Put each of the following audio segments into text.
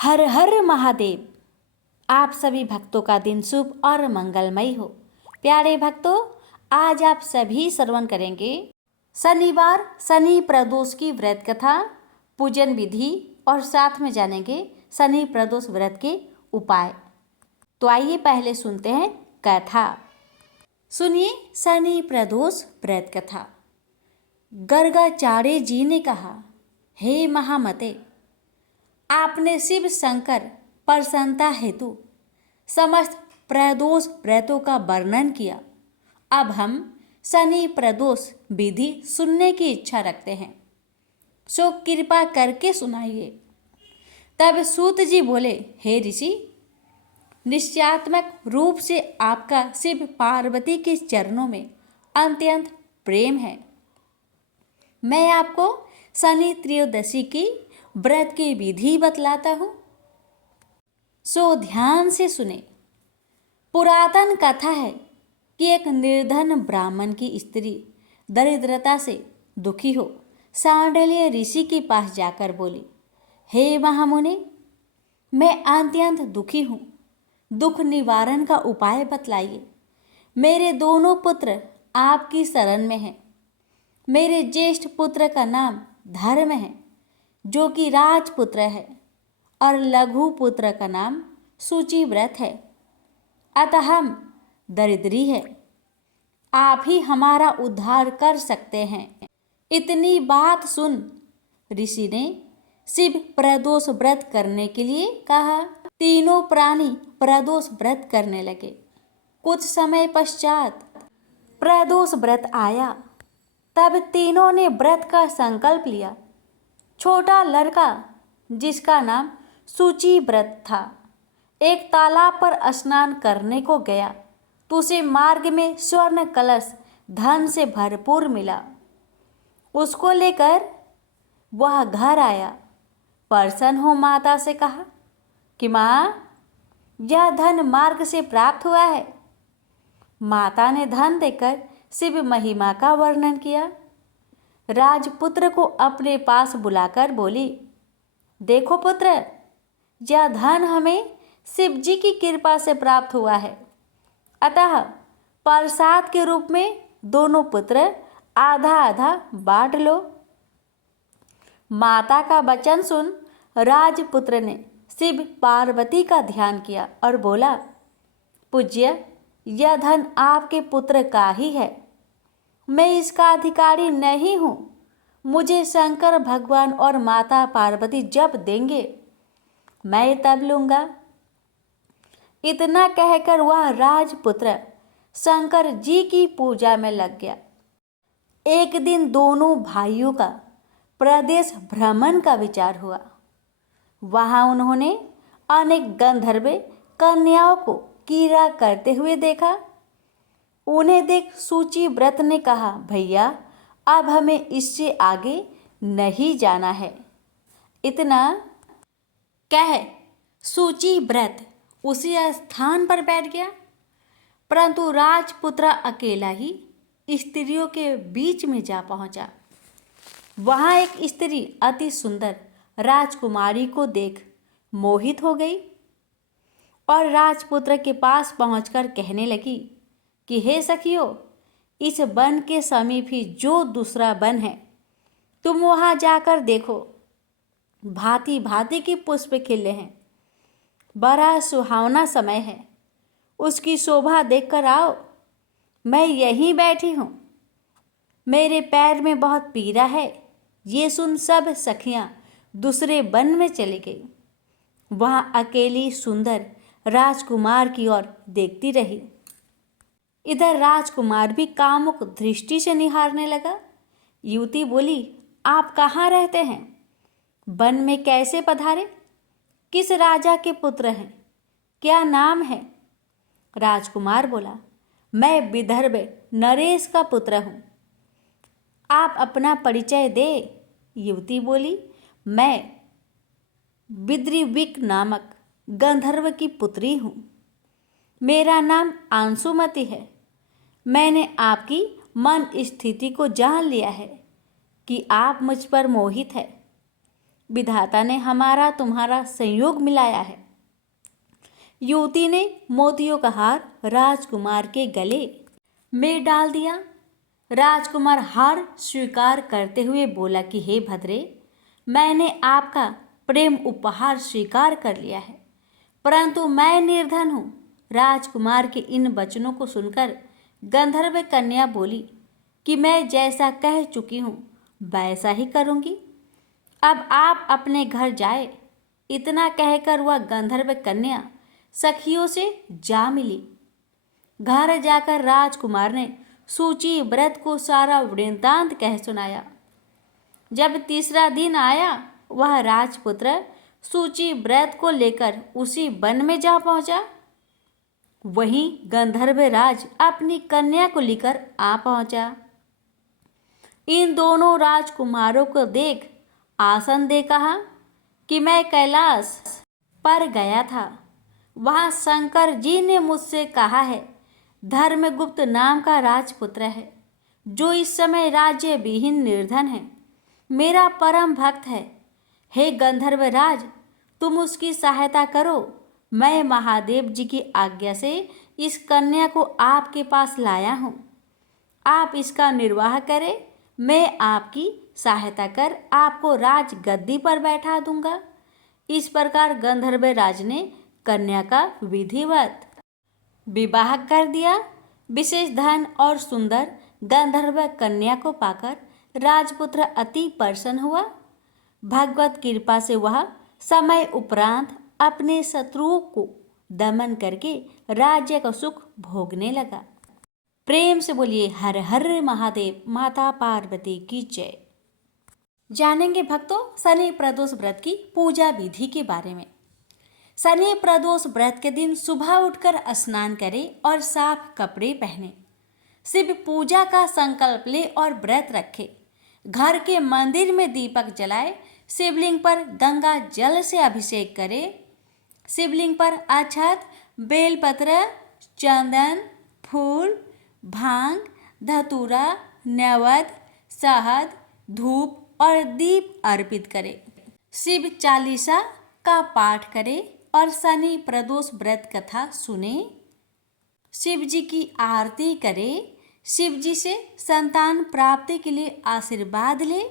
हर हर महादेव। आप सभी भक्तों का दिन शुभ और मंगलमय हो। प्यारे भक्तों, आज आप सभी श्रवण करेंगे शनिवार शनि प्रदोष की व्रत कथा, पूजन विधि और साथ में जानेंगे शनि प्रदोष व्रत के उपाय। तो आइए पहले सुनते हैं कथा। सुनिए शनि प्रदोष व्रत कथा। गर्गाचार्य जी ने कहा, हे महामते, आपने शिव शंकर प्रसन्नता हेतु समस्त प्रदोष व्रतों का वर्णन किया। अब हम शनि प्रदोष विधि सुनने की इच्छा रखते हैं, सो कृपा करके सुनाइए। तब सूत जी बोले, हे ऋषि, निश्चयात्मक रूप से आपका शिव पार्वती के चरणों में अत्यंत प्रेम है। मैं आपको शनि त्रयोदशी की व्रत की विधि बतलाता हूँ, सो ध्यान से सुने। पुरातन कथा है कि एक निर्धन ब्राह्मण की स्त्री दरिद्रता से दुखी हो सांडल्य ऋषि के पास जाकर बोली, हे महामुनि, मैं अत्यंत दुखी हूँ, दुख निवारण का उपाय बतलाइए। मेरे दोनों पुत्र आपकी शरण में हैं। मेरे ज्येष्ठ पुत्र का नाम धर्म है, जो कि राजपुत्र है, और लघु पुत्र का नाम सूचिव्रत है, अतः हम दरिद्री है। आप ही हमारा उद्धार कर सकते हैं। इतनी बात सुन ऋषि ने शिव प्रदोष व्रत करने के लिए कहा। तीनों प्राणी प्रदोष व्रत करने लगे। कुछ समय पश्चात प्रदोष व्रत आया। तब तीनों ने व्रत का संकल्प लिया। छोटा लड़का, जिसका नाम सूचिव्रत था, एक तालाब पर स्नान करने को गया तो उसे मार्ग में स्वर्ण कलश धन से भरपूर मिला। उसको लेकर वह घर आया। प्रसन्न हो माता से कहा कि माँ, यह धन मार्ग से प्राप्त हुआ है। माता ने धन देकर शिव महिमा का वर्णन किया। राजपुत्र को अपने पास बुलाकर बोली, देखो पुत्र, यह धन हमें शिव जी की कृपा से प्राप्त हुआ है, अतः प्रसाद के रूप में दोनों पुत्र आधा आधा बांट लो। माता का वचन सुन राजपुत्र ने शिव पार्वती का ध्यान किया और बोला, पूज्य, यह धन आपके पुत्र का ही है, मैं इसका अधिकारी नहीं हूँ। मुझे शंकर भगवान और माता पार्वती जब देंगे, मैं तब लूँगा। इतना कहकर वह राजपुत्र शंकर जी की पूजा में लग गया। एक दिन दोनों भाइयों का प्रदेश भ्रमण का विचार हुआ। वहाँ उन्होंने अनेक गंधर्व कन्याओं को क्रीड़ा करते हुए देखा। उन्हें देख सूचिव्रत ने कहा, भैया, अब हमें इससे आगे नहीं जाना है। इतना कह सूचिव्रत उसी स्थान पर बैठ गया, परंतु राजपुत्र अकेला ही स्त्रियों के बीच में जा पहुंचा। वहां एक स्त्री अति सुंदर राजकुमारी को देख मोहित हो गई और राजपुत्र के पास पहुंचकर कहने लगी कि हे सखियों, इस वन के समीप ही जो दूसरा वन है, तुम वहां जाकर देखो। भांति भांति के पुष्प खिले हैं, बड़ा सुहावना समय है, उसकी शोभा देखकर आओ। मैं यहीं बैठी हूँ, मेरे पैर में बहुत पीड़ा है। ये सुन सब सखियाँ दूसरे वन में चली गई। वहाँ अकेली सुंदर राजकुमार की ओर देखती रही। इधर राजकुमार भी कामुक दृष्टि से निहारने लगा। युवती बोली, आप कहाँ रहते हैं? वन में कैसे पधारे? किस राजा के पुत्र हैं? क्या नाम है? राजकुमार बोला, मैं विदर्भ नरेश का पुत्र हूँ। आप अपना परिचय दे। युवती बोली, मैं विद्रिविक नामक गंधर्व की पुत्री हूँ। मेरा नाम अंशुमति है। मैंने आपकी मन स्थिति को जान लिया है कि आप मुझ पर मोहित है। विधाता ने हमारा तुम्हारा संयोग मिलाया है। युवती ने मोतियों का हार राजकुमार के गले में डाल दिया। राजकुमार हार स्वीकार करते हुए बोला कि हे भद्रे, मैंने आपका प्रेम उपहार स्वीकार कर लिया है, परंतु मैं निर्धन हूँ। राजकुमार के इन वचनों को सुनकर गंधर्व कन्या बोली कि मैं जैसा कह चुकी हूँ वैसा ही करूँगी। अब आप अपने घर जाए। इतना कहकर वह गंधर्व कन्या सखियों से जा मिली। घर जाकर राजकुमार ने सूची व्रत को सारा वृत्तांत कह सुनाया। जब तीसरा दिन आया, वह राजपुत्र सूची व्रत को लेकर उसी वन में जा पहुंचा। वहीं गंधर्व राज अपनी कन्या को लेकर आ पहुंचा। इन दोनों राजकुमारों को देख आसन दे कहा कि मैं कैलाश पर गया था। वहाँ शंकर जी ने मुझसे कहा है, धर्मगुप्त नाम का राजपुत्र है जो इस समय राज्य विहीन निर्धन है, मेरा परम भक्त है। हे गंधर्व राज, तुम उसकी सहायता करो। मैं महादेव जी की आज्ञा से इस कन्या को आपके पास लाया हूँ। आप इसका निर्वाह करें, मैं आपकी सहायता कर आपको राज गद्दी पर बैठा दूंगा। इस प्रकार गंधर्व राज ने कन्या का विधिवत विवाह कर दिया। विशेष धन और सुंदर गंधर्व कन्या को पाकर राजपुत्र अति प्रसन्न हुआ। भगवत कृपा से वह समय उपरांत अपने शत्रुओं को दमन करके राज्य का सुख भोगने लगा। प्रेम से बोलिए हर हर महादेव। माता पार्वती की जय। जानेंगे भक्तों शनि प्रदोष व्रत की पूजा विधि के बारे में। शनि प्रदोष व्रत के दिन सुबह उठकर स्नान करें और साफ कपड़े पहने, शिव पूजा का संकल्प ले और व्रत रखे। घर के मंदिर में दीपक जलाए, शिवलिंग पर गंगा जल से अभिषेक करे। शिवलिंग पर अक्षत, बेलपत्र, चंदन, फूल, भांग, धतूरा, नैवेद्य, शहद, धूप और दीप अर्पित करे। शिव चालीसा का पाठ करे और शनि प्रदोष व्रत कथा सुने। शिव जी की आरती करे। शिव जी से संतान प्राप्ति के लिए आशीर्वाद ले।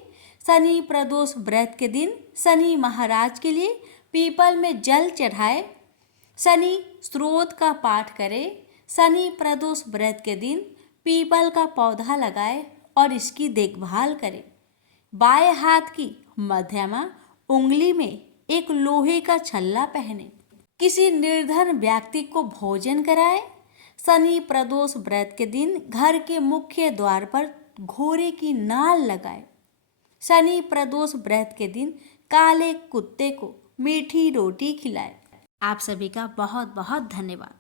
शनि प्रदोष व्रत के दिन शनि महाराज के लिए पीपल में जल चढ़ाए। शनि स्त्रोत का पाठ करे। शनि प्रदोष व्रत के दिन पीपल का पौधा लगाए और इसकी देखभाल करे। बाएं हाथ की मध्यमा उंगली में एक लोहे का छल्ला पहने। किसी निर्धन व्यक्ति को भोजन कराए। शनि प्रदोष व्रत के दिन घर के मुख्य द्वार पर घोड़े की नाल लगाए। शनि प्रदोष व्रत के दिन काले कुत्ते को मीठी रोटी खिलाए। आप सभी का बहुत बहुत धन्यवाद।